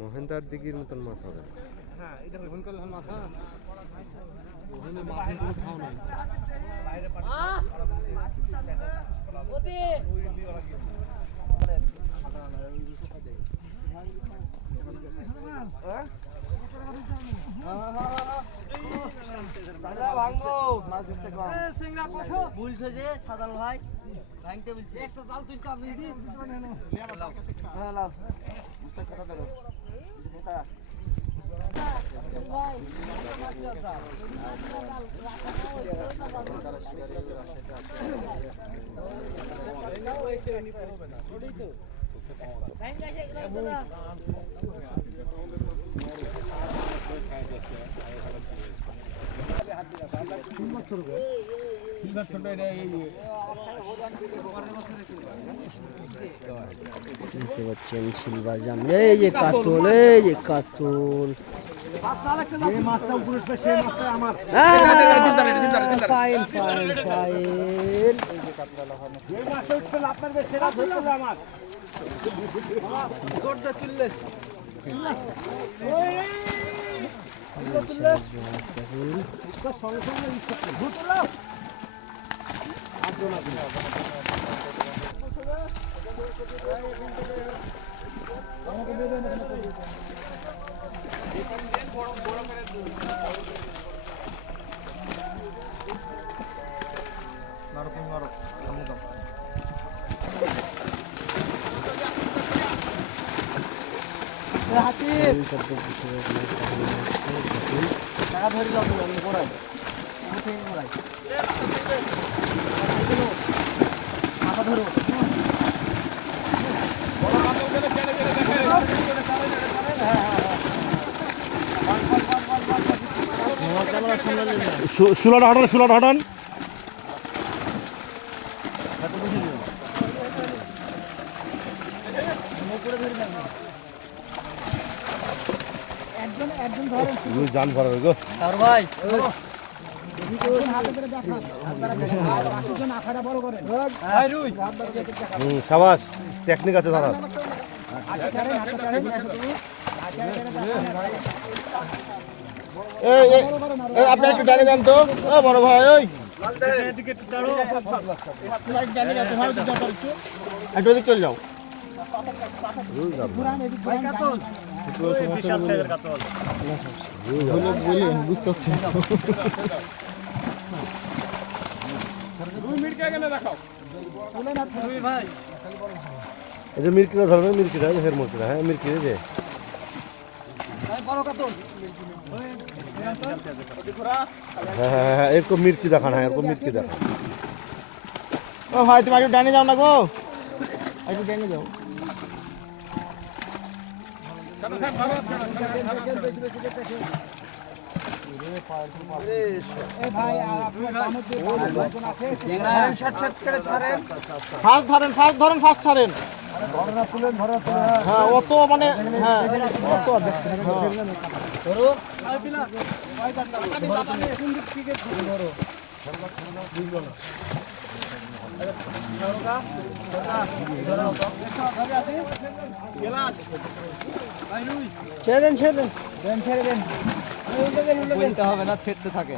মহেন্দার দিঘির মতন মাছ হবে। হ্যাঁ এটা ওখানকার মাছ, হ্যাঁ ওখানে মাছের কোনো খাওয়া নাই। বলছে যে সাধারণ ভাই ভাঙতে বলছে একটা জাল তুলতে আপনি দেখতে পাচ্ছেন সিলভার জাম। এই যে কাতল, এই যে কাতল, ফাইন ফাইন ষোলোটা হটান জান ভরা গো ভাই সাবাস, টেকনিক আছে দাদা। আপনি একটু ডানে যান তো বড় ভাই, ওই একটু ওদিক চলে যাও। বুঝতে পারছি এই যে মির্কিটা ধরবে, মির্কিটা হের মুরকিটা, হ্যাঁ মির্কি যে হ্যাঁ এরকম মির্কি দেখান, হ্যাঁ এরকম মির্কি দেখান। ও ভাই তুমি একটু ডানে যাও না গো, একটু ডানে যাও। ফার্স্ট ছাড়েন। হ্যাঁ অত মানে হ্যাঁ অত ছেড়ে দেন, ছেড়ে দেন, হবে না, ফেটতে থাকে।